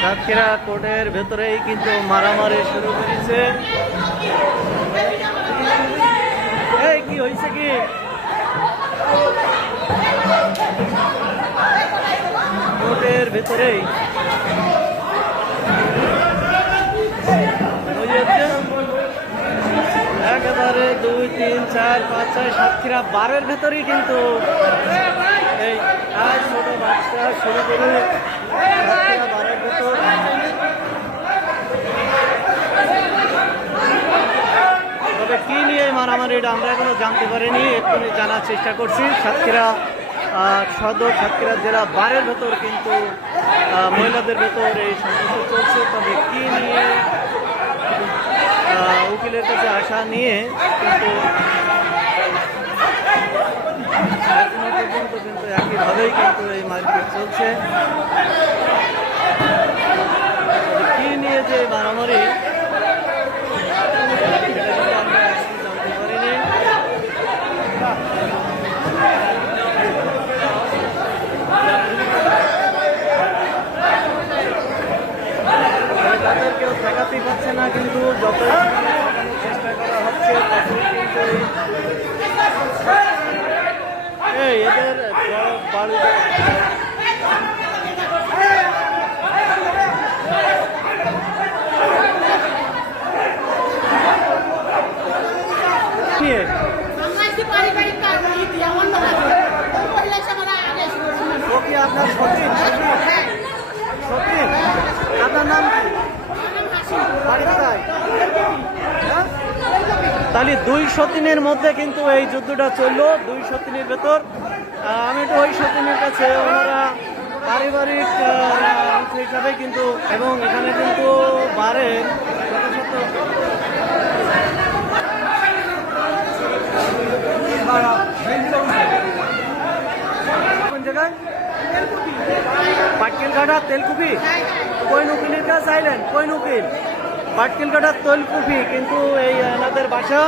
সাতক্ষীরা কোর্টের ভেতরেই কিন্তু মারামারি শুরু করেছে। এই কি হয়েছে কি? কোর্টের ভেতরেই একেবারে 2, 3, 4, 5, 6 সাতক্ষীরা বারের ভেতরেই কিন্তু এই ছোট বাচ্চা শুরু করে সাতক্ষীরা বারের ভেতর তবে কি নিয়ে মারামারি এটা আমরা এখনো জানতে পারিনি, এক্ষুনি জানার চেষ্টা করছি। সাতক্ষীরা সদর সাতক্ষীরা জেলা বারের ভেতর কিন্তু মহিলাদের ভেতর এই সংঘর্ষ চলছে। তবে কি নিয়ে উকিলের কাছে আসা নিয়ে কিন্তু কিন্তু একইভাবেই কিন্তু এই মারপিট চলছে। কি নিয়ে যে মারামারি জানতে পারিনি। তাদের কেউ ঠেকাতেই পারছে না, কিন্তু যত চেষ্টা করা হচ্ছে ততই কিন্তু এদের বাড়ি নিয়ে আপনার সতীন আপনার নাম বাড়ি কোথায়? তাহলে 2 সতীনের মধ্যে কিন্তু এই যুদ্ধটা চললো। 2 সতীনের ভেতর আমি তো ওই সতীনের কাছে ওনারা পারিবারিক অংশ হিসাবে কিন্তু, এবং এখানে কিন্তু বারের কোন জায়গায় পাটকেলঘাটা তেলকুপি কোন উকিলের কাছে আইলেন? কোন উকিল? পাটকেলঘাটা তেলকুপি কিন্তু এই এনাদের বাসা।